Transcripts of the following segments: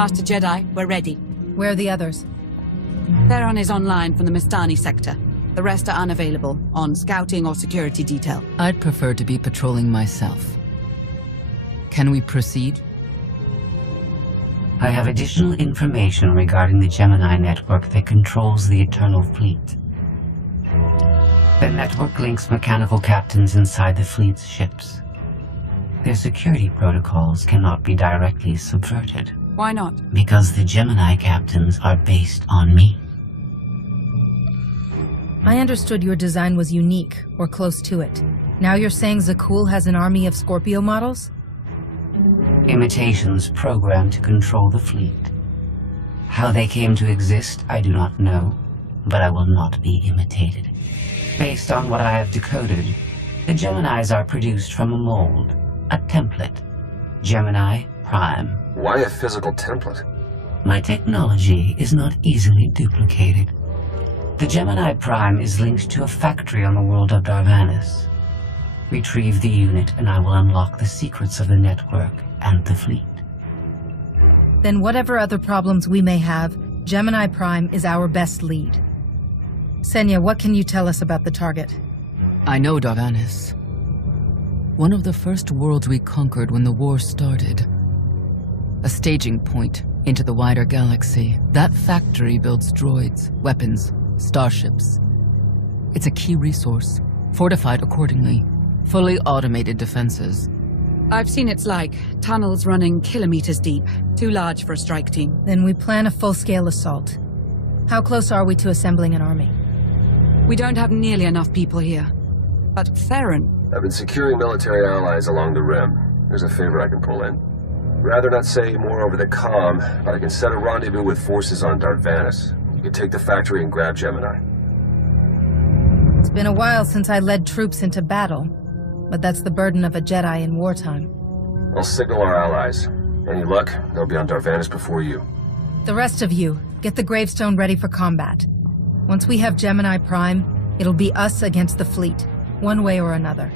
Master Jedi, we're ready. Where are the others? Theron is online from the Mistani sector. The rest are unavailable, on scouting or security detail. I'd prefer to be patrolling myself. Can we proceed? I have additional information regarding the Gemini network that controls the Eternal Fleet. The network links mechanical captains inside the fleet's ships. Their security protocols cannot be directly subverted. Why not? Because the Gemini captains are based on me. I understood your design was unique, or close to it. Now you're saying Zakul has an army of Scorpio models? Imitations programmed to control the fleet. How they came to exist, I do not know, but I will not be imitated. Based on what I have decoded, the Geminis are produced from a mold, a template. Gemini Prime. Why a physical template? My technology is not easily duplicated. The Gemini Prime is linked to a factory on the world of Darvanis. Retrieve the unit and I will unlock the secrets of the network and the fleet. Then whatever other problems we may have, Gemini Prime is our best lead. Senya, what can you tell us about the target? I know Darvanis. One of the first worlds we conquered when the war started. A staging point into the wider galaxy. That factory builds droids, weapons, starships. It's a key resource, fortified accordingly. Fully automated defenses. I've seen its like. Tunnels running kilometers deep. Too large for a strike team. Then we plan a full-scale assault. How close are we to assembling an army? We don't have nearly enough people here. But Theron... I've been securing military allies along the rim. There's a favor I can pull in. Rather not say more over the comm, but I can set a rendezvous with forces on Darvanis. You can take the factory and grab Gemini. It's been a while since I led troops into battle, but that's the burden of a Jedi in wartime. I'll signal our allies. Any luck, they'll be on Darvanis before you. The rest of you, get the gravestone ready for combat. Once we have Gemini Prime, it'll be us against the fleet, one way or another.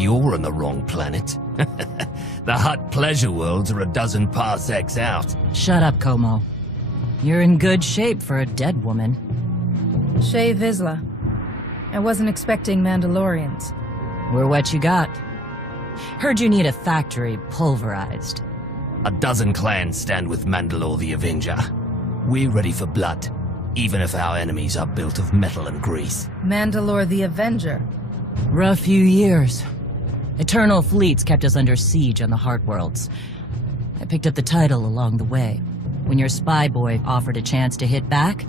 You're on the wrong planet. The Hutt pleasure worlds are a dozen parsecs out. Shut up, Como. You're in good shape for a dead woman. Shay Vizsla. I wasn't expecting Mandalorians. We're what you got. Heard you need a factory pulverized. A dozen clans stand with Mandalor the Avenger. We're ready for blood, even if our enemies are built of metal and grease. Mandalor the Avenger. Rough few years. Eternal fleets kept us under siege on the Heart Worlds. I picked up the title along the way. When your spy boy offered a chance to hit back,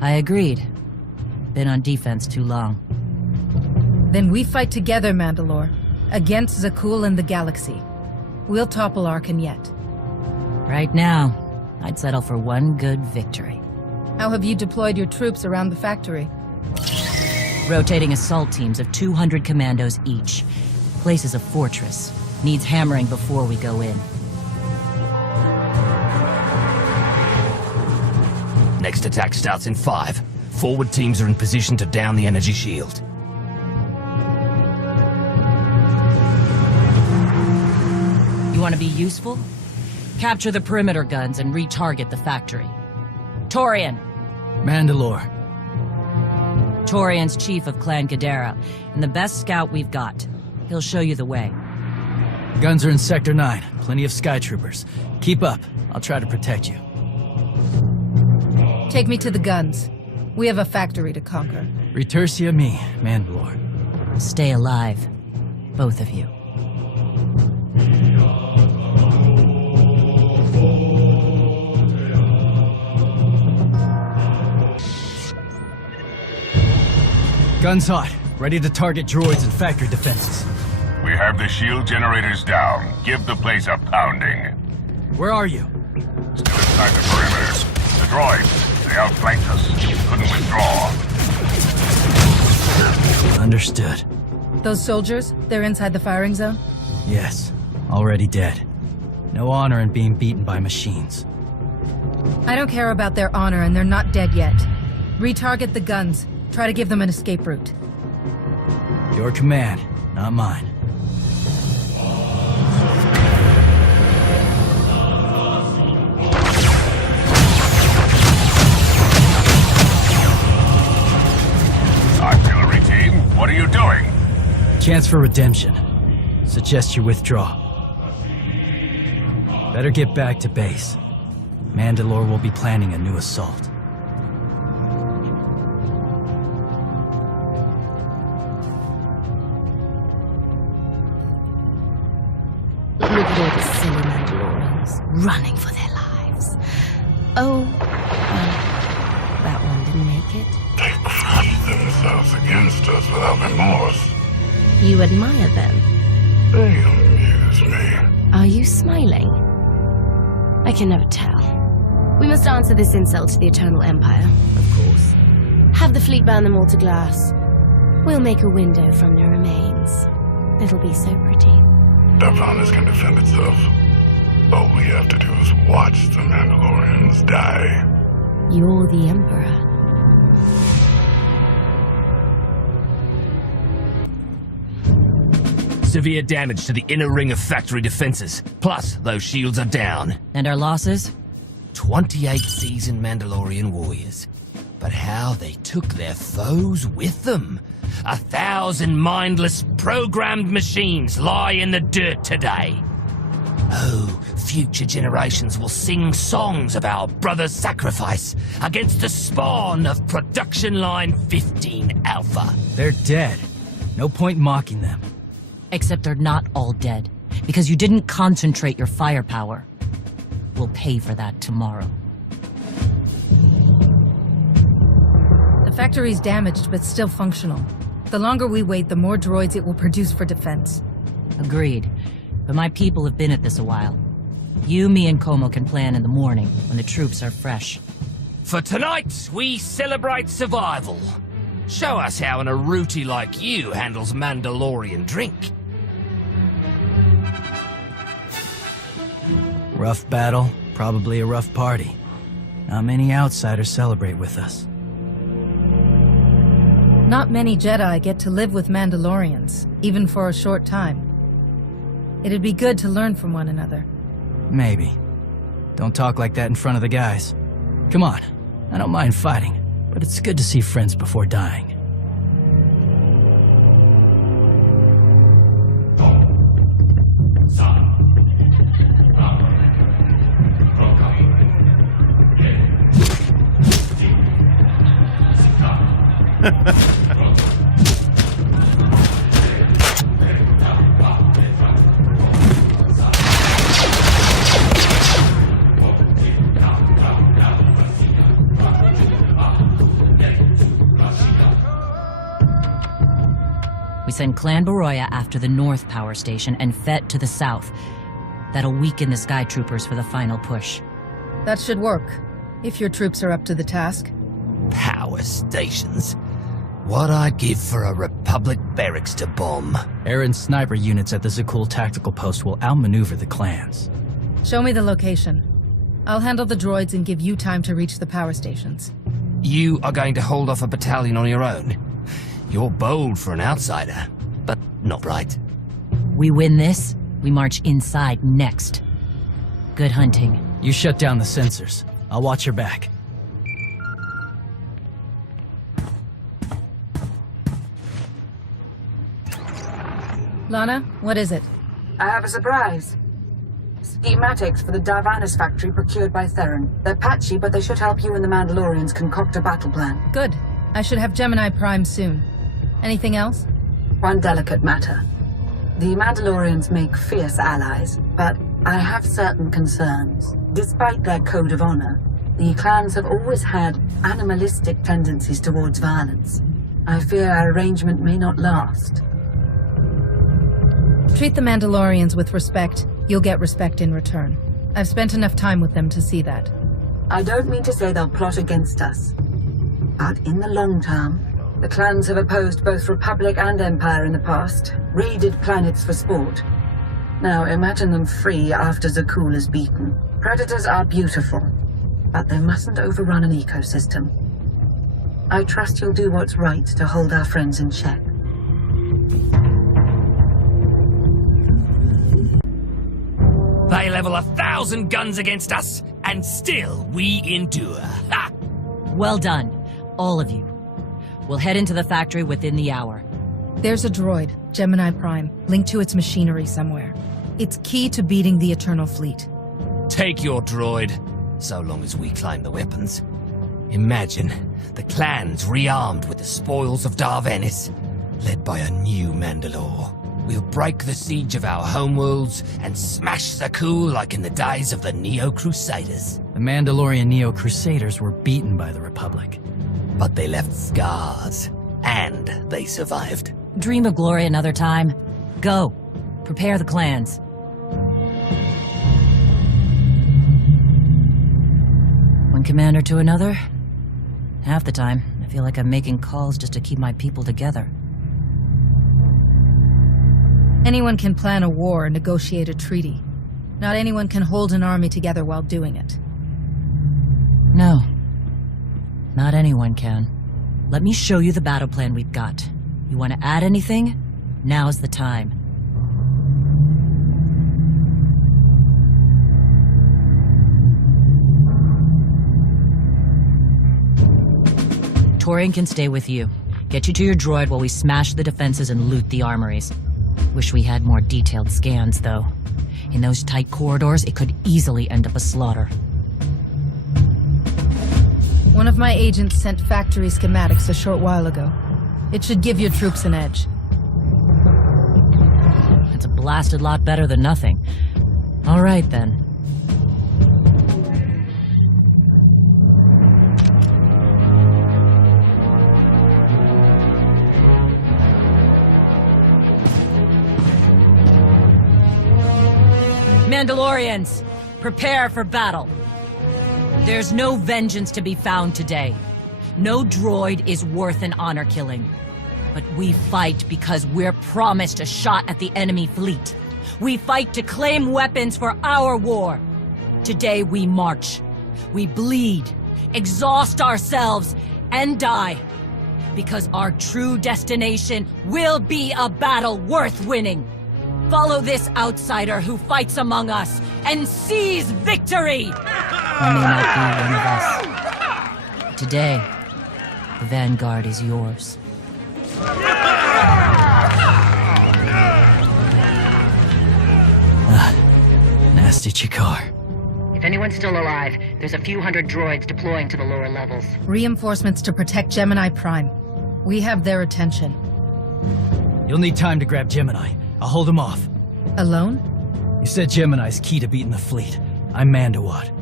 I agreed. Been on defense too long. Then we fight together, Mandalor. Against Zakul and the galaxy. We'll topple Arkan yet. Right now, I'd settle for one good victory. How have you deployed your troops around the factory? Rotating assault teams of 200 commandos each. Place is a fortress. Needs hammering before we go in. Next attack starts in 5. Forward teams are in position to down the energy shield. You want to be useful? Capture the perimeter guns and retarget the factory. Torian! Mandalor. Torian's chief of Clan Ghidorah, and the best scout we've got. He'll show you the way. Guns are in Sector 9. Plenty of Sky Troopers. Keep up. I'll try to protect you. Take me to the guns. We have a factory to conquer. Retursia me, Mandalor. Stay alive. Both of you. Guns hot. Ready to target droids and factory defenses. We have the shield generators down. Give the place a pounding. Where are you? Still inside the perimeter. The droids, they outflanked us. Couldn't withdraw. Understood. Those soldiers, they're inside the firing zone? Yes. Already dead. No honor in being beaten by machines. I don't care about their honor, and they're not dead yet. Retarget the guns. Try to give them an escape route. Your command, not mine. Artillery team, what are you doing? Chance for redemption. Suggest you withdraw. Better get back to base. Mandalor will be planning a new assault. Look at all the silly Mandalorians running for their lives. Oh, well, that one didn't make it. They crushed themselves against us without remorse. You admire them. They amuse me. Are you smiling? I can never tell. We must answer this insult to the Eternal Empire, of course. Have the fleet burn them all to glass. We'll make a window from their remains. It'll be so pretty. Darvanus can defend itself. All we have to do is watch the Mandalorians die. You're the Emperor. Severe damage to the inner ring of factory defenses. Plus, those shields are down. And our losses? 28 seasoned Mandalorian warriors. But how they took their foes with them. 1,000 mindless, programmed machines lie in the dirt today. Oh, future generations will sing songs of our brother's sacrifice against the spawn of Production Line 15 Alpha. They're dead. No point mocking them. Except they're not all dead, because you didn't concentrate your firepower. We'll pay for that tomorrow. The factory's damaged, but still functional. The longer we wait, the more droids it will produce for defense. Agreed. But my people have been at this a while. You, me, and Como can plan in the morning, when the troops are fresh. For tonight, we celebrate survival. Show us how an Aruti like you handles Mandalorian drink. Rough battle, probably a rough party. Not many outsiders celebrate with us. Not many Jedi get to live with Mandalorians, even for a short time. It'd be good to learn from one another. Maybe. Don't talk like that in front of the guys. Come on, I don't mind fighting, but it's good to see friends before dying. We send Clan Baroya after the North Power Station and Fett to the south. That'll weaken the Sky Troopers for the final push. That should work, if your troops are up to the task. Power stations. What I'd give for a Republic barracks to bomb. Aaron's sniper units at the Zakul tactical post will outmaneuver the clans. Show me the location. I'll handle the droids and give you time to reach the power stations. You are going to hold off a battalion on your own. You're bold for an outsider, but not right. We win this, we march inside next. Good hunting. You shut down the sensors. I'll watch your back. Lana, what is it? I have a surprise. Schematics for the Darvanis factory procured by Theron. They're patchy, but they should help you and the Mandalorians concoct a battle plan. Good. I should have Gemini Prime soon. Anything else? One delicate matter. The Mandalorians make fierce allies, but I have certain concerns. Despite their code of honor, the clans have always had animalistic tendencies towards violence. I fear our arrangement may not last. Treat the Mandalorians with respect. You'll get respect in return. I've spent enough time with them to see that. I don't mean to say they'll plot against us. But in the long term, the clans have opposed both Republic and Empire in the past, raided planets for sport. Now imagine them free after Zakul is beaten. Predators are beautiful, but they mustn't overrun an ecosystem. I trust you'll do what's right to hold our friends in check. They level 1,000 guns against us, and still we endure. Ha! Well done, all of you. We'll head into the factory within the hour. There's a droid, Gemini Prime, linked to its machinery somewhere. It's key to beating the Eternal Fleet. Take your droid, so long as we claim the weapons. Imagine the clans rearmed with the spoils of Darvanis, led by a new Mandalor. We'll break the siege of our homeworlds and smash Zakul like in the days of the Neo-Crusaders. The Mandalorian Neo-Crusaders were beaten by the Republic. But they left scars, and they survived. Dream of glory another time. Go. Prepare the clans. One commander to another. Half the time, I feel like I'm making calls just to keep my people together. Anyone can plan a war or negotiate a treaty. Not anyone can hold an army together while doing it. No. Not anyone can. Let me show you the battle plan we've got. You want to add anything? Now's the time. Torian can stay with you. Get you to your droid while we smash the defenses and loot the armories. Wish we had more detailed scans, though. In those tight corridors, it could easily end up a slaughter. One of my agents sent factory schematics a short while ago. It should give your troops an edge. That's a blasted lot better than nothing. All right, then. Mandalorians, prepare for battle. There's no vengeance to be found today. No droid is worth an honor killing. But we fight because we're promised a shot at the enemy fleet. We fight to claim weapons for our war. Today we march. We bleed, exhaust ourselves, and die. Because our true destination will be a battle worth winning. Follow this outsider who fights among us and seize victory! I may not be one of us. Today, the Vanguard is yours. Nasty Chikar. If anyone's still alive, there's a few hundred droids deploying to the lower levels. Reinforcements to protect Gemini Prime. We have their attention. You'll need time to grab Gemini. I'll hold him off. Alone? You said Gemini's key to beating the fleet. I'm Mandawad.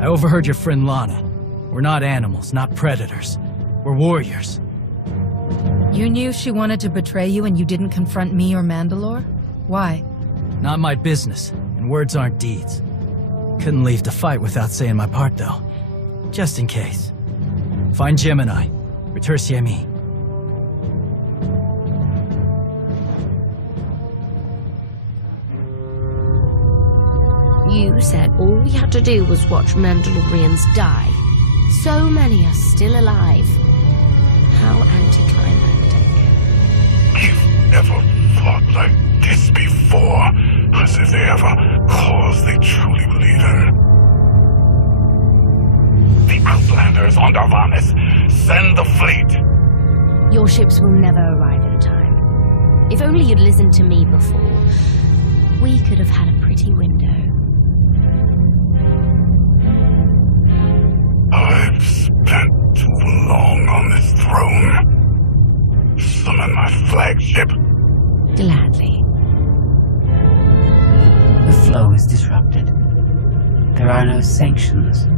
I overheard your friend Lana. We're not animals, not predators. We're warriors. You knew she wanted to betray you and you didn't confront me or Mandalore? Why? Not my business, and words aren't deeds. Couldn't leave the fight without saying my part, though. Just in case. Find Gemini. Retursi me. You said all we had to do was watch Mandalorians die. So many are still alive. How anticlimactic. I've never fought like this before. As if they have a cause they truly believe in. The Outlanders on Darvanis. Send the fleet! Your ships will never arrive in time. If only you'd listened to me before, we could have had a pretty window. I've spent too long on this throne. Summon my flagship. Gladly. The flow is disrupted. There are no sanctions.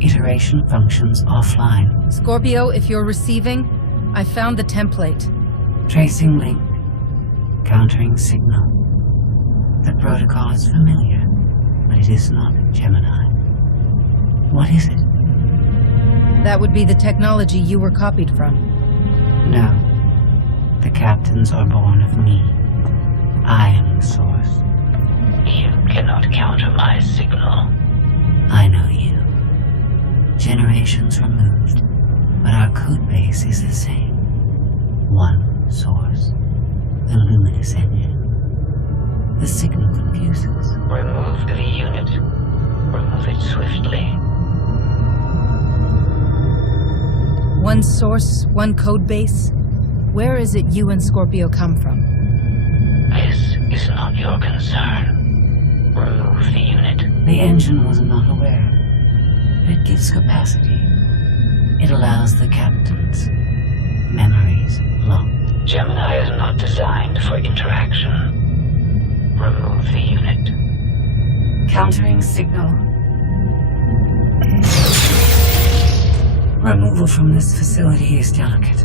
Iteration functions offline. Scorpio, if you're receiving, I found the template. Tracing link. Countering signal. The protocol is familiar, but it is not Gemini. What is it? That would be the technology you were copied from. No. The captains are born of me. I am the source. You cannot counter my signal. I know you. Generations removed, but our code base is the same. One source. The luminous engine. The signal confuses. Remove the unit. Remove it swiftly. One source, one code base. Where is it you and Scorpio come from? This is not your concern. Remove the unit. The engine was not aware. It gives capacity. It allows the captains. Memories locked. Gemini is not designed for interaction. Remove the unit. Countering signal. Removal from this facility is delicate.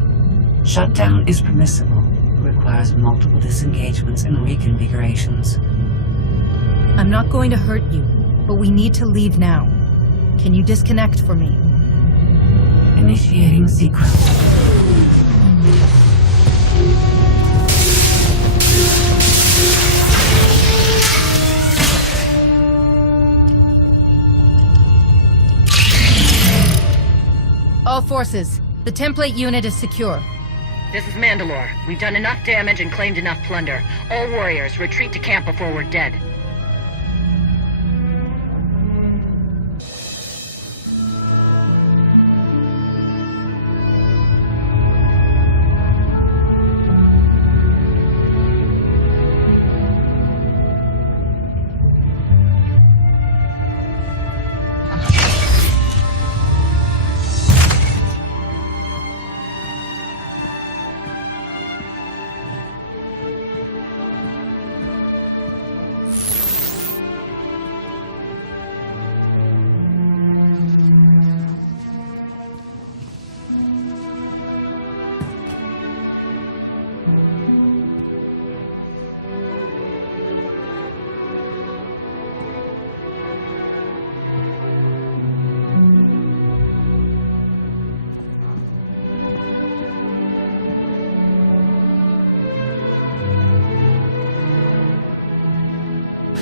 Shutdown is permissible. It requires multiple disengagements and reconfigurations. I'm not going to hurt you, but we need to leave now. Can you disconnect for me? Initiating sequence. All forces, the template unit is secure. This is Mandalor. We've done enough damage and claimed enough plunder. All warriors, retreat to camp before we're dead.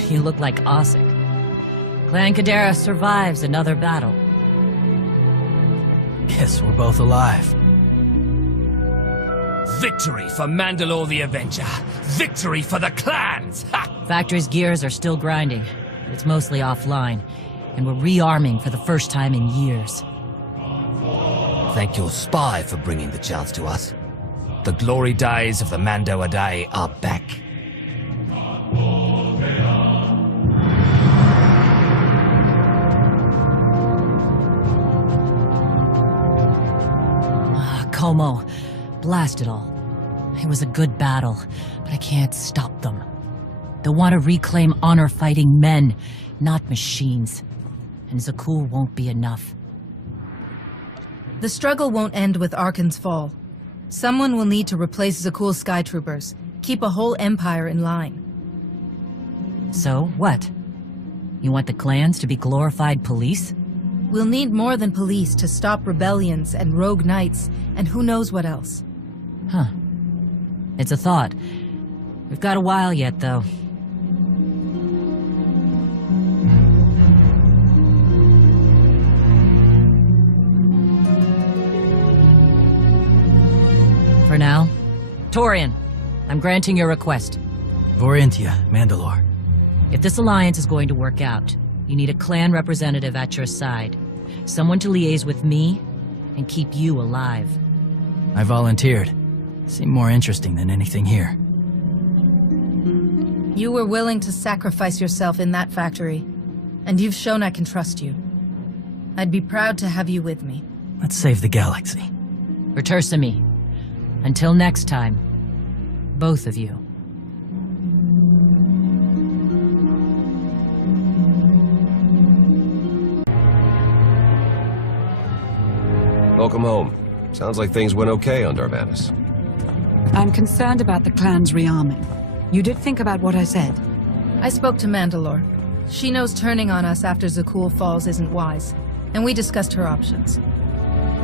You look like Ossic. Clan Kadera survives another battle. Guess we're both alive. Victory for Mandalor the Avenger! Victory for the clans! Ha! Factory's gears are still grinding, but it's mostly offline, and we're rearming for the first time in years. Thank your spy for bringing the chance to us. The glory days of the Mando Adai are back. Como, blast it all. It was a good battle, but I can't stop them. They want to reclaim honor-fighting men, not machines. And Zakuul won't be enough. The struggle won't end with Arkan's fall. Someone will need to replace Zakuul's skytroopers, keep a whole empire in line. So, what? You want the clans to be glorified police? We'll need more than police to stop rebellions and rogue knights, and who knows what else. Huh. It's a thought. We've got a while yet, though. For now, Torian, I'm granting your request. Vorintia, Mandalor. If this alliance is going to work out, you need a clan representative at your side. Someone to liaise with me and keep you alive. I volunteered. Seemed more interesting than anything here. You were willing to sacrifice yourself in that factory, and you've shown I can trust you. I'd be proud to have you with me. Let's save the galaxy. Return to me. Until next time, both of you. Welcome home. Sounds like things went okay on Darvanis. I'm concerned about the clan's rearming. You did think about what I said? I spoke to Mandalor. She knows turning on us after Zakul falls isn't wise, and we discussed her options.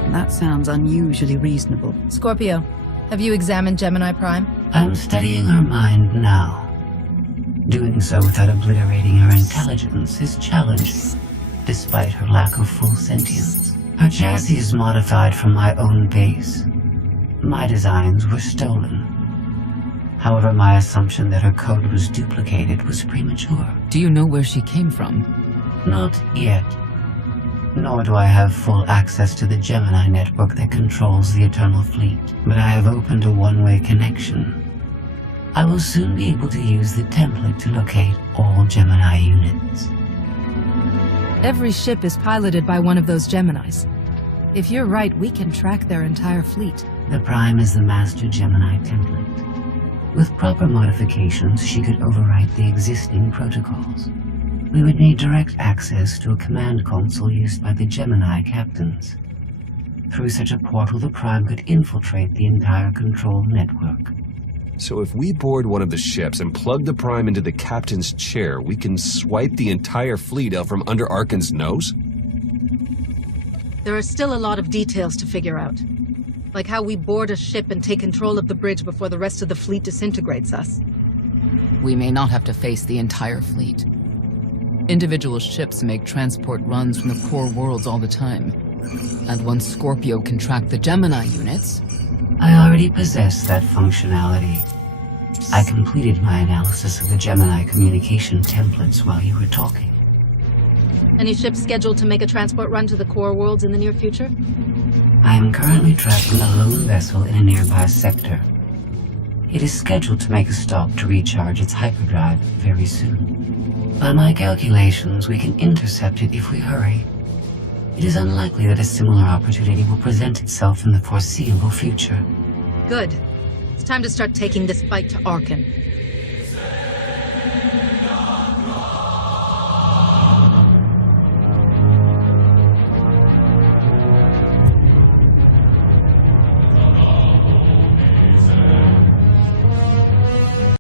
That sounds unusually reasonable. Scorpio, have you examined Gemini Prime? I'm studying her mind now. Doing so without obliterating her intelligence is challenging, despite her lack of full sentience. Her chassis is modified from my own base. My designs were stolen. However, my assumption that her code was duplicated was premature. Do you know where she came from? Not yet. Nor do I have full access to the Gemini network that controls the Eternal Fleet, but I have opened a one-way connection. I will soon be able to use the template to locate all Gemini units. Every ship is piloted by one of those Geminis. If you're right, we can track their entire fleet. The Prime is the master Gemini template. With proper modifications, she could overwrite the existing protocols. We would need direct access to a command console used by the Gemini captains. Through such a portal, the Prime could infiltrate the entire control network. So if we board one of the ships and plug the Prime into the captain's chair, we can swipe the entire fleet out from under Arkan's nose? There are still a lot of details to figure out. Like how we board a ship and take control of the bridge before the rest of the fleet disintegrates us. We may not have to face the entire fleet. Individual ships make transport runs from the core worlds all the time. And once Scorpio can track the Gemini units... I already possess that functionality. I completed my analysis of the Gemini communication templates while you were talking. Any ships scheduled to make a transport run to the core worlds in the near future? I am currently tracking a lone vessel in a nearby sector. It is scheduled to make a stop to recharge its hyperdrive very soon. By my calculations, we can intercept it if we hurry. It is unlikely that a similar opportunity will present itself in the foreseeable future. Good. It's time to start taking this fight to Arkan.